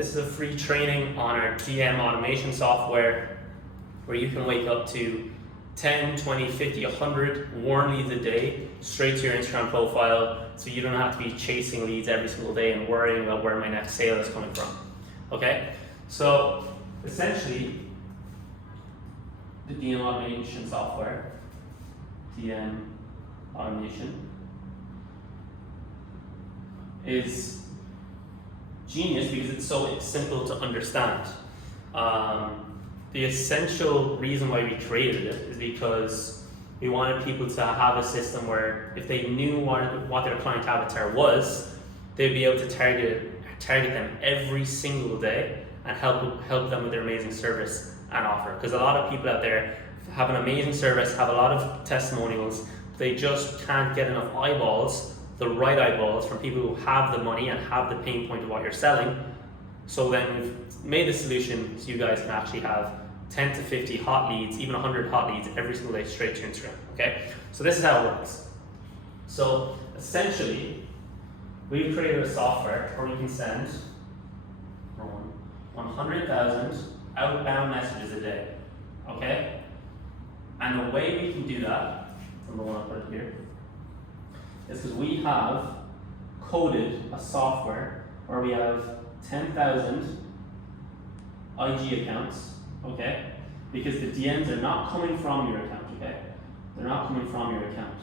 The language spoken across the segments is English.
this is a free training on our DM automation software where you can wake up to 10, 20, 50, 100 warm leads a day straight to your Instagram profile, so you don't have to be chasing leads every single day and worrying about where my next sale is coming from. Okay? So essentially, the DM automation software, DM automation, is genius because it's so simple to understand. The essential reason why we created it is because we wanted people to have a system where if they knew what their client avatar was, they'd be able to target them every single day and help them with their amazing service and offer. Because a lot of people out there have an amazing service, have a lot of testimonials, they just can't get enough eyeballs, the right eyeballs from people who have the money and have the pain point of what you're selling. So then we've made a solution so you guys can actually have 10 to 50 hot leads, even 100 hot leads every single day straight to Instagram, okay? So this is how it works. So essentially, we've created a software where we can send 100,000 outbound messages a day, okay? And the way we can do that, I'm going to put it here, is because we have coded a software where we have 10,000 IG accounts, okay? Because the DMs are not coming from your account, okay? They're not coming from your account.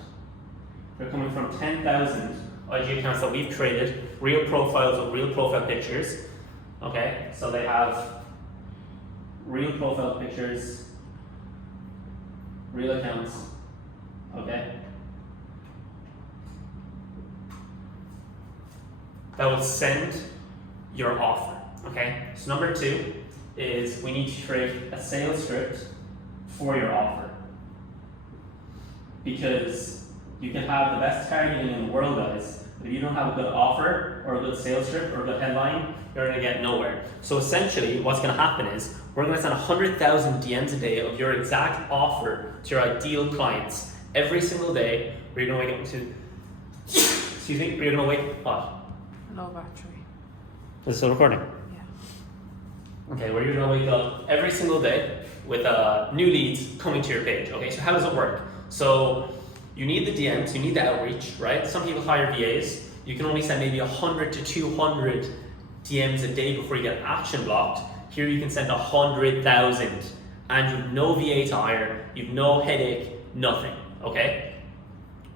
They're coming from 10,000 IG accounts that we've created, real profiles with real profile pictures, okay? So they have real profile pictures, real accounts, okay? That will send your offer, okay? So number 2 is we need to create a sales script for your offer. Because you can have the best targeting in the world, guys, but if you don't have a good offer or a good sales script or a good headline, you're gonna get nowhere. So essentially what's gonna happen is we're gonna send 100,000 DMs a day of your exact offer to your ideal clients every single day. Where you're gonna wake up to, excuse me, you're gonna wake, what? Low battery. Is it still recording? Yeah. Okay, where you're gonna wake up every single day with new leads coming to your page. Okay, so how does it work? So you need the DMs, you need the outreach, right? Some people hire VAs. You can only send maybe 100 to 200 DMs a day before you get action blocked. Here you can send 100,000 and you've no VA to hire, you've no headache, nothing, okay?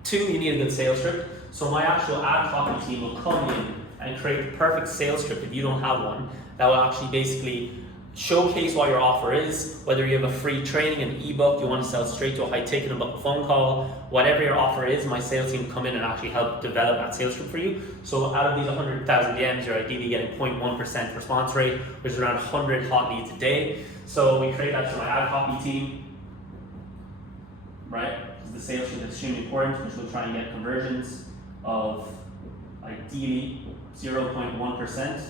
2, you need a good sales script. So my actual ad copy team will come in and create the perfect sales script if you don't have one. That will actually basically showcase what your offer is, whether you have a free training, an ebook, you want to sell straight to a high ticket and book a phone call, whatever your offer is, my sales team will come in and actually help develop that sales script for you. So out of these 100,000 DMs, you're ideally getting 0.1% response rate, which is around 100 hot leads a day. So we create that for my ad copy team, right? Because the sales script is extremely important, which will try and get conversions of ideally 0.1%,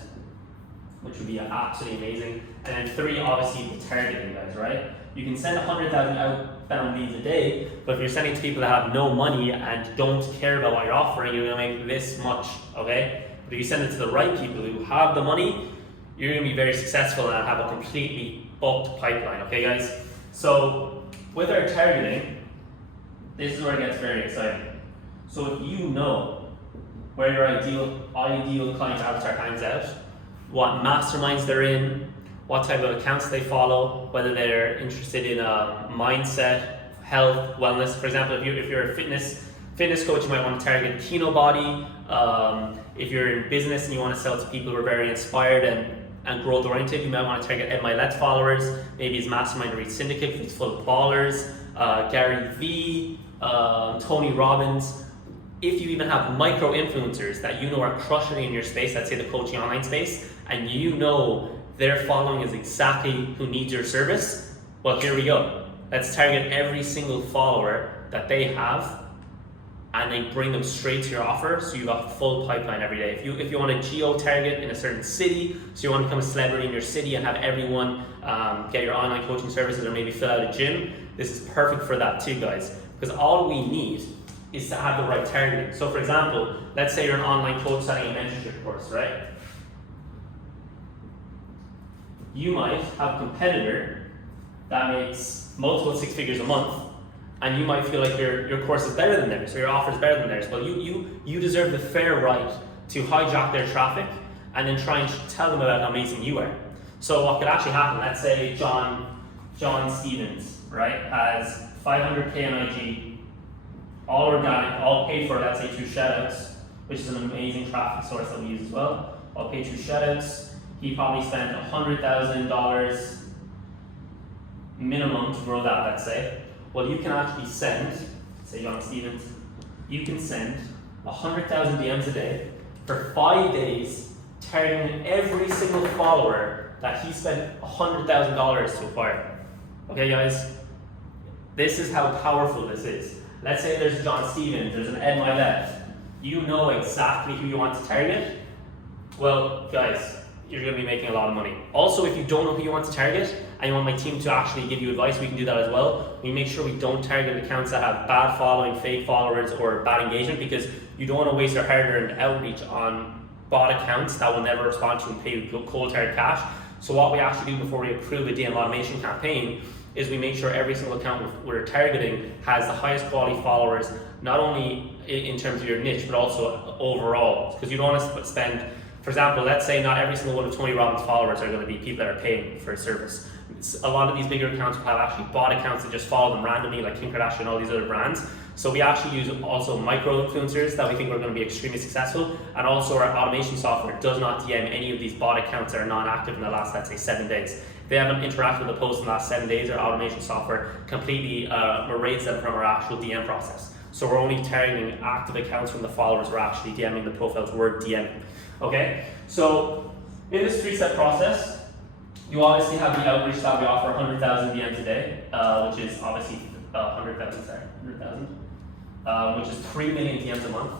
which would be absolutely amazing. And then 3, obviously the targeting, guys, right? You can send 100,000 outbound leads a day, but if you're sending to people that have no money and don't care about what you're offering, you're gonna make this much, okay? But if you send it to the right people who have the money, you're gonna be very successful and have a completely booked pipeline, okay, guys? So with our targeting, this is where it gets very exciting. So if you know where your ideal client avatar hangs out, what masterminds they're in, what type of accounts they follow, whether they're interested in mindset, health, wellness. For example, if you're a fitness coach, you might want to target Kino Body. If you're in business and you want to sell to people who are very inspired and growth oriented, you might want to target Ed Milet followers. Maybe his mastermind Read Syndicate, because it's full of ballers. Gary Vee, Tony Robbins. If you even have micro influencers that you know are crushing it in your space, let's say the coaching online space, and you know their following is exactly who needs your service, well, here we go. Let's target every single follower that they have and then bring them straight to your offer, so you got a full pipeline every day. If you want to geo-target in a certain city, so you want to become a celebrity in your city and have everyone get your online coaching services or maybe fill out a gym, this is perfect for that too, guys. Because all we need is to have the right targeting. So for example, let's say you're an online coach selling a mentorship course, right? you might have a competitor that makes multiple six figures a month, and you might feel like your course is better than theirs, or your offer is better than theirs. Well, you deserve the fair right to hijack their traffic and then try and tell them about how amazing you are. So what could actually happen, let's say John Stevens, right, has 500K on IG, all organic, all paid for, let's say, through shoutouts, which is an amazing traffic source that we use as well, all paid through shoutouts. He probably spent $100,000 minimum to grow that, let's say. Well, you can actually send, say John Stevens, you can send 100,000 DMs a day for 5 days, targeting every single follower that he spent $100,000 to acquire. Okay, guys? This is how powerful this is. Let's say there's John Stevens, there's an Ed Milet. You know exactly who you want to target. Well, guys, you're going to be making a lot of money. Also, if you don't know who you want to target and you want my team to actually give you advice, we can do that as well. We make sure we don't target accounts that have bad following, fake followers, or bad engagement, because you don't want to waste your hard-earned outreach on bot accounts that will never respond to you and pay you cold hard cash. So what we actually do before we approve a DM automation campaign is we make sure every single account we're targeting has the highest quality followers, not only in terms of your niche, but also overall. Because you don't want to spend, for example, let's say not every single one of Tony Robbins' followers are going to be people that are paying for a service. A lot of these bigger accounts will have actually bot accounts that just follow them randomly, like Kim Kardashian and all these other brands. So we actually use also micro influencers that we think are going to be extremely successful, and also our automation software does not DM any of these bot accounts that are non-active in the last, let's say, 7 days. If they haven't interacted with the post in the last 7 days, our automation software completely erased them from our actual DM process. So we're only targeting active accounts from the followers we're actually DMing the profiles we're DMing. Okay, so in this 3-step process, you obviously have the outreach that we offer 100,000 DMs a day, which is obviously 100,000, which is 3 million DMs a month,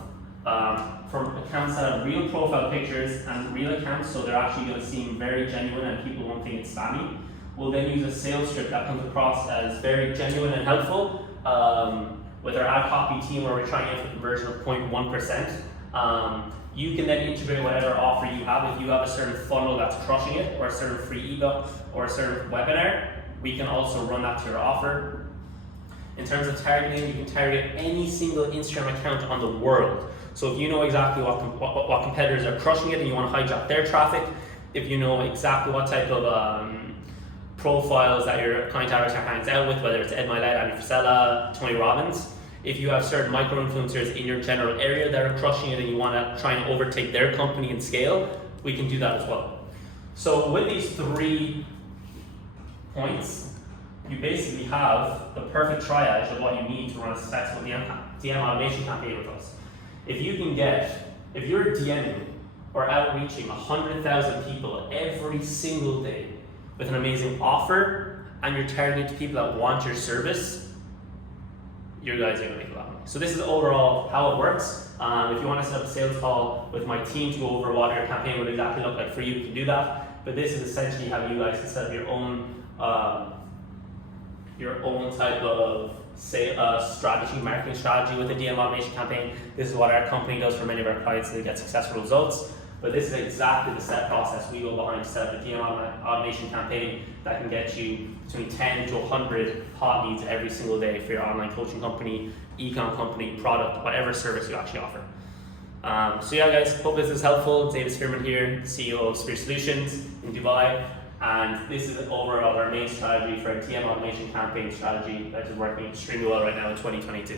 from accounts that have real profile pictures and real accounts, so they're actually going to seem very genuine and people won't think it's spammy. We'll then use a sales script that comes across as very genuine and helpful, with our ad copy team where we're trying to get a conversion of 0.1%. You can then integrate whatever offer you have. If you have a certain funnel that's crushing it, or a certain free ebook, or a certain webinar, we can also run that to your offer. In terms of targeting, you can target any single Instagram account on the world. So if you know exactly what competitors are crushing it and you want to hijack their traffic, if you know exactly what type of profiles that your client avatar hangs out with, whether it's Ed Milet, Andy Frisella, Tony Robbins, if you have certain micro-influencers in your general area that are crushing it and you want to try and overtake their company and scale, we can do that as well. So with these 3 points, you basically have the perfect triage of what you need to run a successful DM automation campaign with us. If you're DMing or outreaching 100,000 people every single day with an amazing offer, and you're targeting to people that want your service, you guys are going to make a lot of money. So this is overall how it works. If you want to set up a sales call with my team to go over what your campaign would exactly look like for you, you can do that. But this is essentially how you guys can set up your own type of marketing strategy with a DM automation campaign. This is what our company does for many of our clients to get successful results. But this is exactly the step process we go behind to set up a DM automation campaign that can get you between 10 to 100 hot leads every single day for your online coaching company, e-com company, product, whatever service you actually offer. So yeah, guys, hope this is helpful. David Spearman here, CEO of Spear Solutions in Dubai. And this is overall our main strategy for a DM automation campaign strategy that is working extremely well right now in 2022.